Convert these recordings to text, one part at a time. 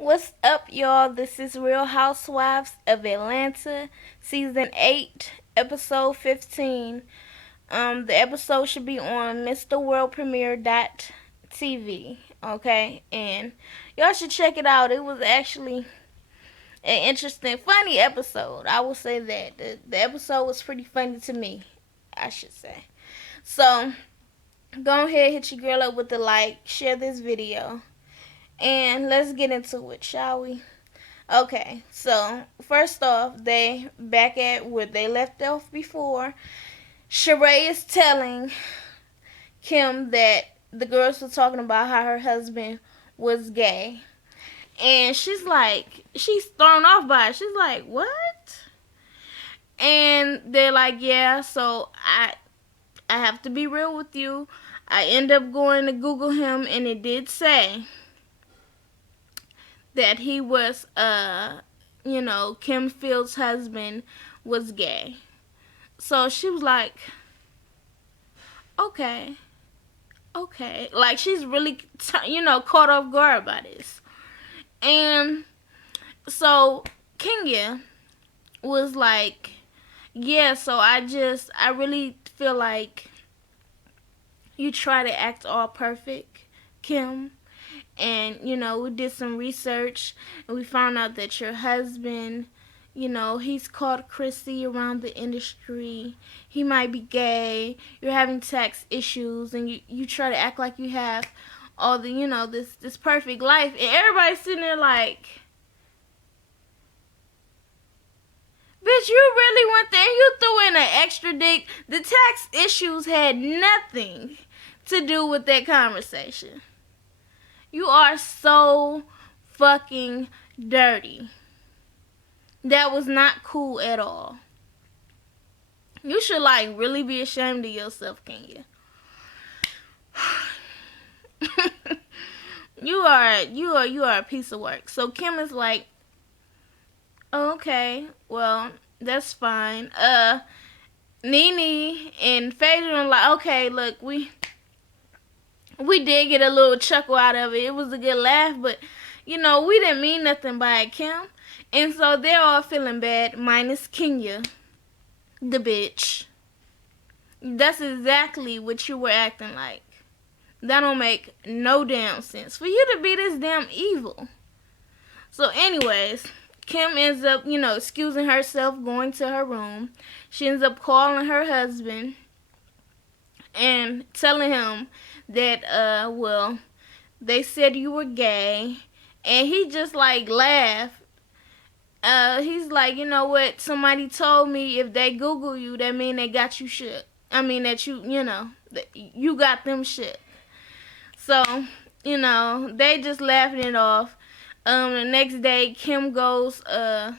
What's up, y'all? This is Real Housewives of Atlanta, Season 8, Episode 15. The episode should be on MrWorldPremiere.tv, okay? And y'all should check it out. It was actually an interesting, funny episode. I will say that. The episode was pretty funny to me, I should say. So, go ahead, hit your girl up with the like, share this video, and let's get into it, shall we? Okay, so first off, they back at where they left off before. Sheree is telling Kim that the girls were talking about how her husband was gay. And she's thrown off by it. She's like, what? And they're like, yeah, so I have to be real with you. I end up going to Google him, and it did say that he was Kim Fields' husband was gay. So she was like, okay, like she's really caught off guard by this. And so Kenya was like, yeah, so I really feel like you try to act all perfect, Kim. And we did some research, and we found out that your husband, he's called Chrissy around the industry. He might be gay. You're having tax issues, and you try to act like you have all the this perfect life, and everybody's sitting there like, bitch, you really went there and you threw in an extra dick. The tax issues had nothing to do with that conversation. You are so fucking dirty. That was not cool at all. You should really be ashamed of yourself, Kenya. you are a piece of work. So Kim is like, oh, okay, well, that's fine. Nene and Phaedra are like, okay, look, we did get a little chuckle out of it. It was a good laugh, but we didn't mean nothing by it, Kim. And so they're all feeling bad, minus Kenya, the bitch. That's exactly what you were acting like. That don't make no damn sense for you to be this damn evil. So anyways, Kim ends up, excusing herself, going to her room. She ends up calling her husband and telling him that, well, they said you were gay. And he just laughed. He's like, you know what? Somebody told me if they Google you, that mean they got you shook. I mean that that you got them shook. So, they just laughing it off. The next day, Kim goes to,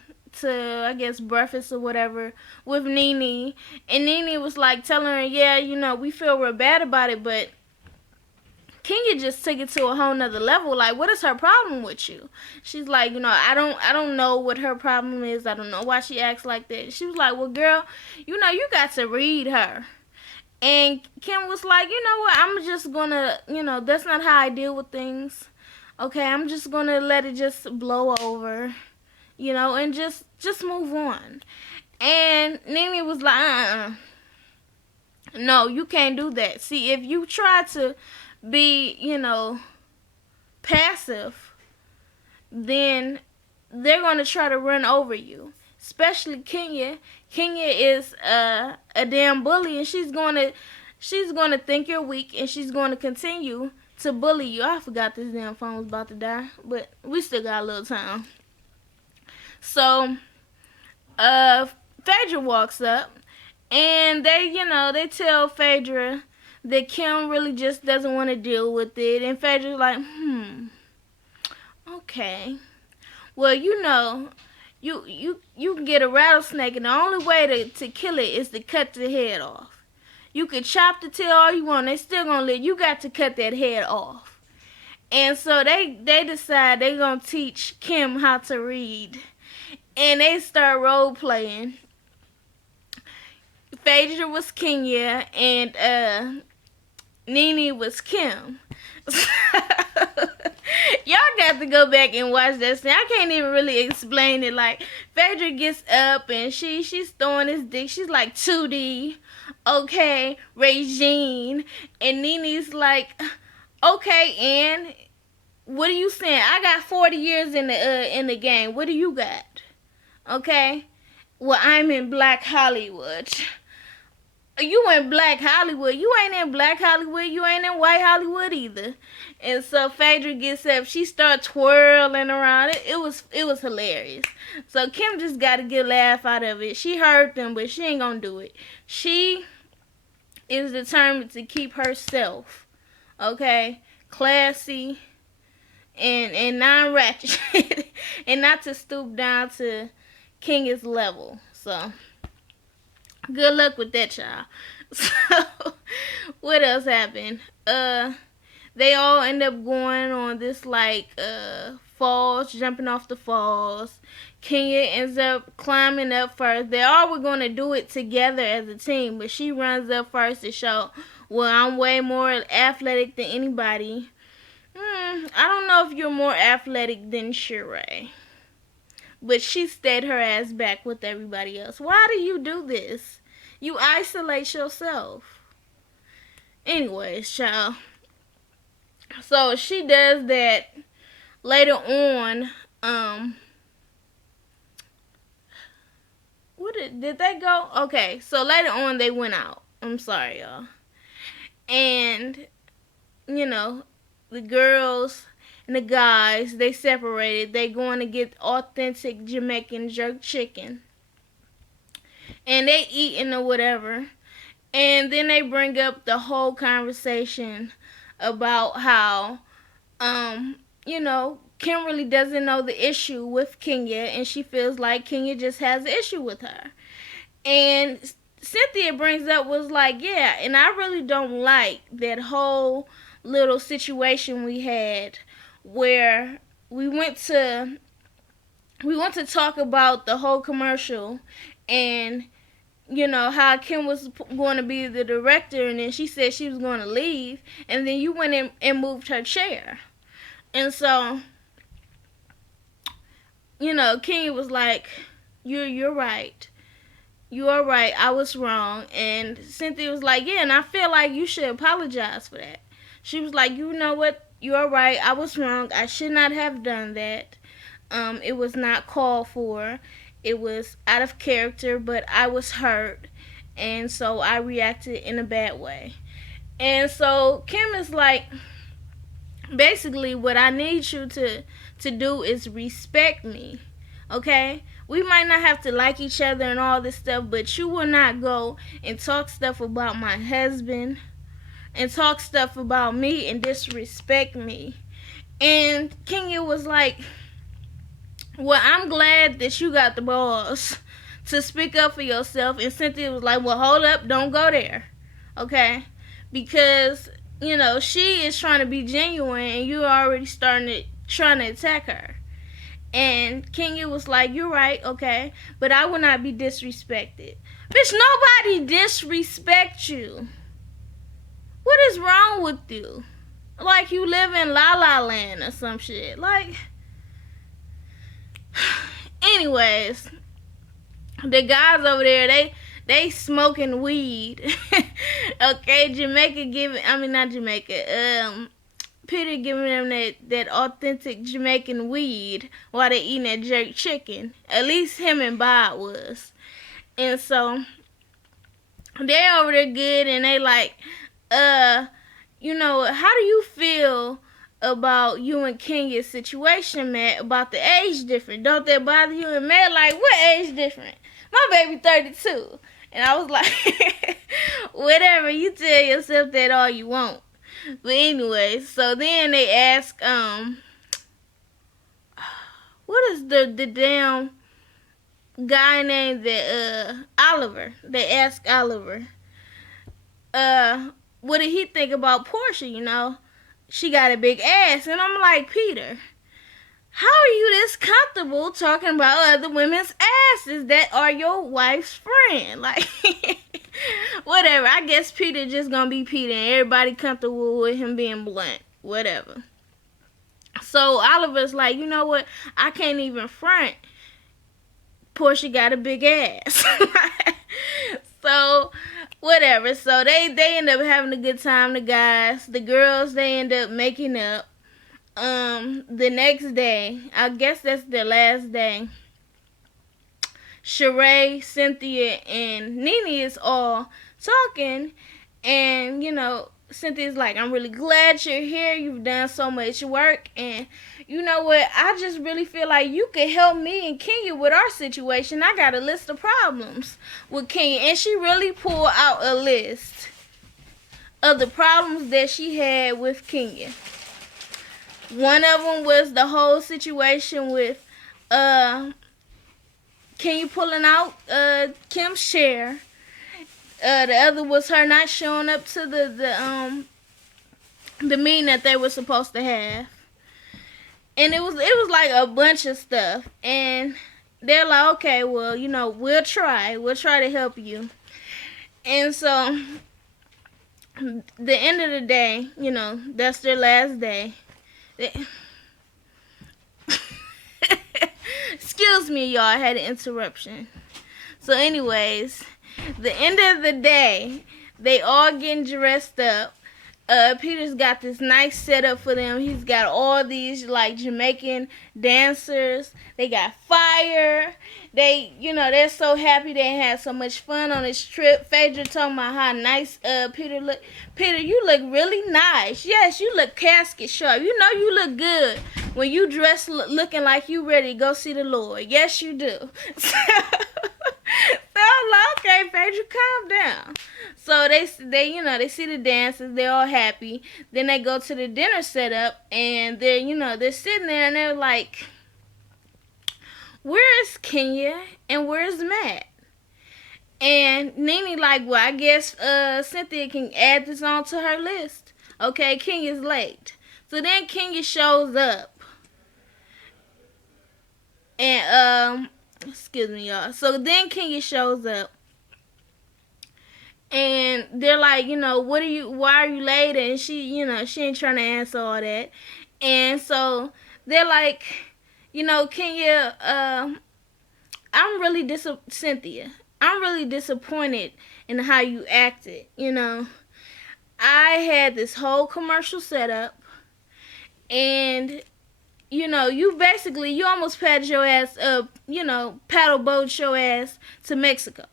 I guess, breakfast or whatever with Nene. And Nene was telling her, yeah, we feel real bad about it, but Kenya just took it to a whole nother level. Like, what is her problem with you? She's like, I don't know what her problem is. I don't know why she acts like that. She was like, well, girl, you got to read her. And Kim was like, you know what? I'm just gonna, that's not how I deal with things. Okay, I'm just gonna let it just blow over, and just move on. And Nene was like, no, you can't do that. See, if you try to be, passive, then they're going to try to run over you. Especially Kenya. Kenya is a damn bully, and she's going to think you're weak, and she's going to continue to bully you. I forgot this damn phone was about to die, but we still got a little time. So, Phaedra walks up, and they tell Phaedra that Kim really just doesn't want to deal with it. And Phaedra's like, okay. Well, you can get a rattlesnake, and the only way to kill it is to cut the head off. You could chop the tail all you want, they still gonna live. You got to cut that head off. And so they decide they're gonna teach Kim how to read. And they start role playing. Phaedra was Kenya, and Nene was Kim. Y'all got to go back and watch that scene. I can't even really explain it. Like, Phaedra gets up and she's throwing his dick. She's like, 2D, okay, Regine. And Nene's like, okay, and what are you saying? I got 40 years in the game. What do you got? Okay? Well, I'm in Black Hollywood. You in Black Hollywood. You ain't in Black Hollywood. You ain't in White Hollywood either. And so Phaedra gets up. She starts twirling around. It was hilarious. So Kim just got to get a laugh out of it. She heard them, but she ain't gonna do it. She is determined to keep herself, okay, classy and non-ratchet, and not to stoop down to Kenya's level. So good luck with that, child. So, what else happened? They all end up going on this, like, falls, jumping off the falls. Kenya ends up climbing up first. They all were going to do it together as a team, but she runs up first to show, well, I'm way more athletic than anybody. I don't know if you're more athletic than Sheree. But she stayed her ass back with everybody else. Why do you do this? You isolate yourself. Anyways, child. So she does that later on. Did they go? Okay, so later on they went out. I'm sorry, y'all. And, you know, the girls and the guys, they separated. They going to get authentic Jamaican jerk chicken. And they eating or whatever. And then they bring up the whole conversation about how, you know, Kim really doesn't know the issue with Kenya, and she feels like Kenya just has an issue with her. And Cynthia brings up was like, yeah, and I really don't like that whole little situation we had where we went to talk about the whole commercial and, you know, how Kim was going to be the director, and then she said she was going to leave, and then you went in and moved her chair. And so, you know, Kenya was like, you're right. You are right. I was wrong. And Cynthia was like, yeah, and I feel like you should apologize for that. She was like, you know what? You are right. I was wrong. I should not have done that. It was not called for. It was out of character, but I was hurt. And so I reacted in a bad way. And so Kim is like, basically, what I need you to do is respect me. Okay? We might not have to like each other and all this stuff, but you will not go and talk stuff about my husband and talk stuff about me and disrespect me. And Kenya was like, well, I'm glad that you got the balls to speak up for yourself. And Cynthia was like, well, hold up, don't go there. Okay? Because, you know, she is trying to be genuine and you're already trying to attack her. And Kenya was like, you're right, okay, but I will not be disrespected. Bitch, nobody disrespect you. What is wrong with you? Like you live in La La Land or some shit. Like, anyways, the guys over there, they smoking weed. Okay, Peter giving them that authentic Jamaican weed while they eating that jerk chicken. At least him and Bob was. And so they over there good, and they like, you know, how do you feel about you and Kenya's situation, Matt, about the age difference? Don't that bother you? And Matt like, what age difference? My baby 32. And I was like, whatever, you tell yourself that all you want. But anyway, so then they ask, what is the damn guy named Oliver? They ask Oliver, what did he think about Portia, you know? She got a big ass. And I'm like, Peter, how are you this comfortable talking about other women's asses that are your wife's friend? Like, whatever. I guess Peter just gonna be Peter and everybody comfortable with him being blunt. Whatever. So all of us like, you know what? I can't even front. Portia got a big ass. So whatever. So they end up having a good time. The guys, the girls, they end up making up. The next day, I guess that's the last day. Sheree, Cynthia, and Nene is all talking, and Cynthia's like, I'm really glad you're here. You've done so much work, and you know what? I just really feel like you could help me and Kenya with our situation. I got a list of problems with Kenya, and she really pulled out a list of the problems that she had with Kenya. One of them was the whole situation with Kenya pulling out Kim's share. The other was her not showing up to the meeting that they were supposed to have. And it was like a bunch of stuff. And they're like, okay, well, we'll try to help you. And so the end of the day, that's their last day. Excuse me, y'all, I had an interruption. So anyways, the end of the day, they all getting dressed up. Peter's got this nice setup for them. He's got all these like Jamaican dancers. They got fire. They're so happy they had so much fun on this trip. Phaedra talking about how nice Peter look. Peter, you look really nice. Yes, you look casket sharp. You look good when you dress looking like you ready to go see the Lord. Yes, you do. So I'm like, okay, Phaedra, calm down. So they see the dances, they're all happy. Then they go to the dinner setup, and they're sitting there and they're like, where is Kenya and where's Matt? And Nene like, well, I guess Cynthia can add this on to her list. Okay, Kenya's late. So then Kenya shows up. And excuse me, y'all. So then Kenya shows up. And they're like, why are you late? And she ain't trying to answer all that. And so they're like, Kenya, I'm really Cynthia, I'm really disappointed in how you acted. I had this whole commercial set up, and you almost paddled your ass up, paddle boat your ass to Mexico.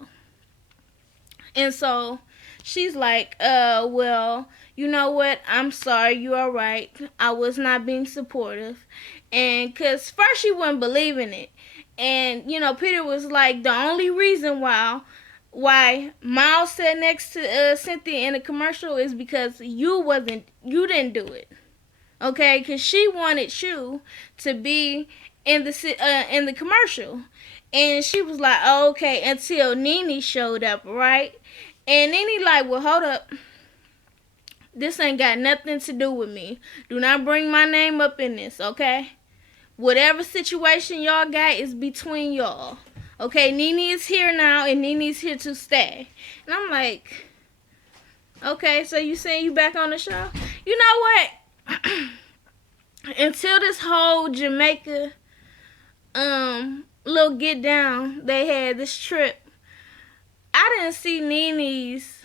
And so she's like, well, you know what? I'm sorry. You are right. I was not being supportive. And because first she wasn't believing it. And, Peter was like, the only reason why Miles sat next to Cynthia in the commercial is because you didn't do it. Okay? Because she wanted you to be in the commercial. And she was like, oh, okay, until Nene showed up, right? And Nene like, well, hold up. This ain't got nothing to do with me. Do not bring my name up in this, okay? Whatever situation y'all got is between y'all. Okay, Nene is here now, and Nene's here to stay. And I'm like, okay, so you saying you back on the show? You know what? Until this whole Jamaica little get down they had this trip, I didn't see Nene's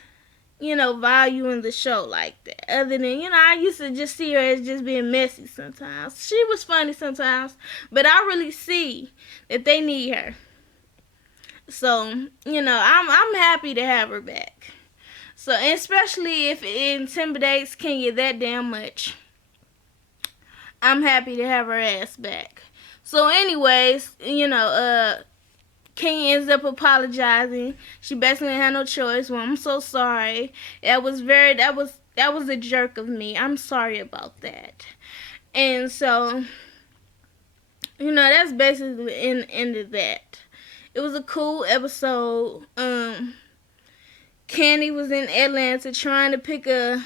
value in the show like that. Other than, I used to just see her as just being messy sometimes. She was funny sometimes, but I really see that they need her. So, I'm happy to have her back. So, especially if it intimidates Kenya that damn much, I'm happy to have her ass back. So anyways, Kenya ends up apologizing. She basically had no choice. Well, I'm so sorry. That was a jerk of me. I'm sorry about that. And so, that's basically the end of that. It was a cool episode. Candy was in Atlanta trying to pick a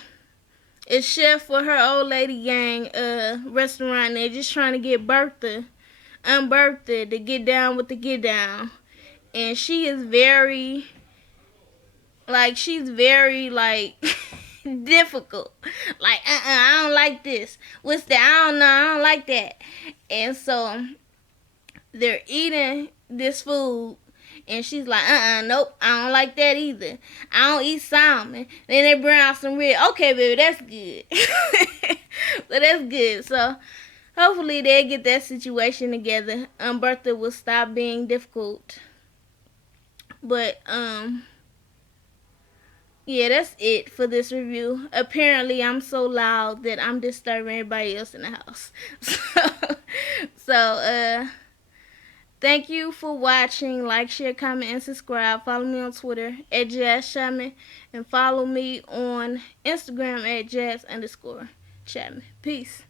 chef for her old lady gang restaurant. They're just trying to get Bertha to get down with the get down. And she is very, she's very, difficult. Like, I don't like this. What's that? I don't know. I don't like that. And so they're eating this food. And she's like, nope, I don't like that either. I don't eat salmon. Then they bring out some ribs. Okay, baby, that's good. So that's good. So hopefully they'll get that situation together. Bertha will stop being difficult. But yeah, that's it for this review. Apparently I'm so loud that I'm disturbing everybody else in the house. So thank you for watching. Like, share, comment, and subscribe. Follow me on Twitter at JazzChapman. And follow me on Instagram at Jazz_Chapman. Peace.